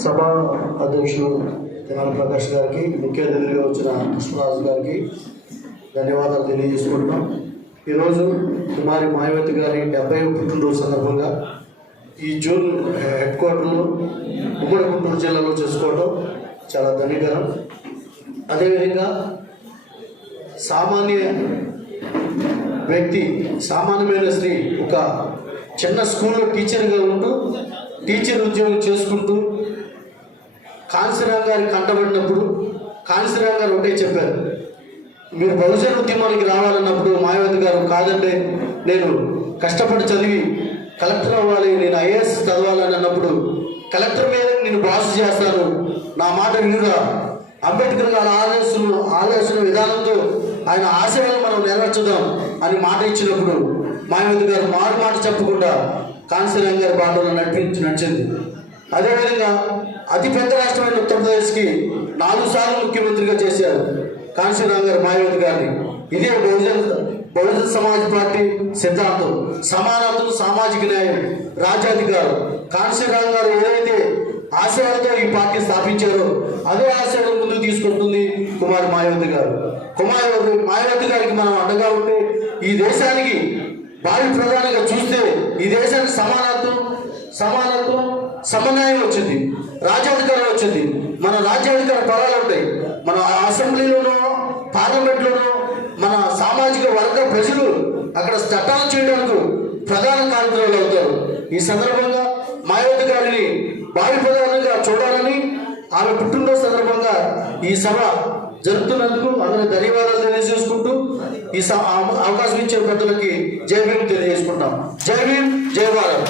సభా అధ్యక్షులు తెనాల ప్రకాష్ గారికి, ముఖ్య అతిథిగా వచ్చిన కృష్ణరాజు గారికి ధన్యవాదాలు తెలియజేసుకుంటున్నాం. ఈరోజు కుమారి మాయావతి గారి 70వ పుట్టినరోజు సందర్భంగా ఈ జూన్ హెడ్ క్వార్టర్లో ఉమ్మడి గుంటూరు జిల్లాలో చేసుకోవడం చాలా ధన్యకరం. అదేవిధంగా సామాన్య వ్యక్తి, సామాన్యమైన స్త్రీ ఒక చిన్న స్కూల్లో టీచర్గా ఉంటూ టీచర్ ఉద్యోగం చేసుకుంటూ కాంశీరామ్ గారికి కంటబడినప్పుడు కాంశీరామ్ గారు ఒకటే చెప్పారు, మీరు బహుజన ఉద్యమానికి రావాలన్నప్పుడు మాయావతి గారు కాదంటే నేను కష్టపడి చదివి కలెక్టర్ అవ్వాలి, నేను ఐఏఎస్ చదవాలని అన్నప్పుడు కలెక్టర్ మీద నేను బాస్ చేస్తాను, నా మాట వినుగా అంబేద్కర్ గారి ఆలోచన విధానంతో ఆయన ఆశయాలను మనం నెరవేర్చుదాం అని మాట ఇచ్చినప్పుడు మాయావతి గారు మాట చెప్పకుండా కాంశీరామ్ గారి బాటలో నడిచింది. అదేవిధంగా అతిపెద్ద రాష్ట్రమైన ఉత్తరప్రదేశ్కి 4 సార్లు ముఖ్యమంత్రిగా చేశారు కాంశీరామ్ గారు మాయావతి గారిని. ఇదే బహుజన సమాజ్ పార్టీ సిద్ధాంతం, సమానత్వం, సామాజిక న్యాయం, రాజ్యాధికారం. కాంశీరామ్ గారు ఏదైతే ఆశయాలతో ఈ పార్టీ స్థాపించారో అదే ఆశయాలను ముందుకు తీసుకొస్తుంది కుమారి మాయావతి గారు. మాయావతి గారికి మనం అండగా ఉంటే ఈ దేశానికి భావి ప్రధానిగా చూస్తే ఈ దేశానికి సమానత్వం సమన్వయం వచ్చింది, రాజ్యాధికారం వచ్చింది. మన రాజ్యాధికార పదాలు ఉంటాయి, మన అసెంబ్లీలోనూ పార్లమెంట్లోనూ మన సామాజిక వర్గ ప్రజలు అక్కడ చట్టాలు చేయడానికి ప్రధాన కార్యక్రమాలు అవుతారు. ఈ సందర్భంగా మాయావతి గారిని భావి ప్రధానిగా చూడాలని ఆమె పుట్టినరోజు సందర్భంగా ఈ సభ జరుపుతున్నందుకు అందరికీ ధన్యవాదాలు తెలియజేసుకుంటూ ఈ అవకాశం ఇచ్చే పెద్దలకి జై భీమ్ తెలియజేసుకుంటాం. జై భీమ్, జై భారత్.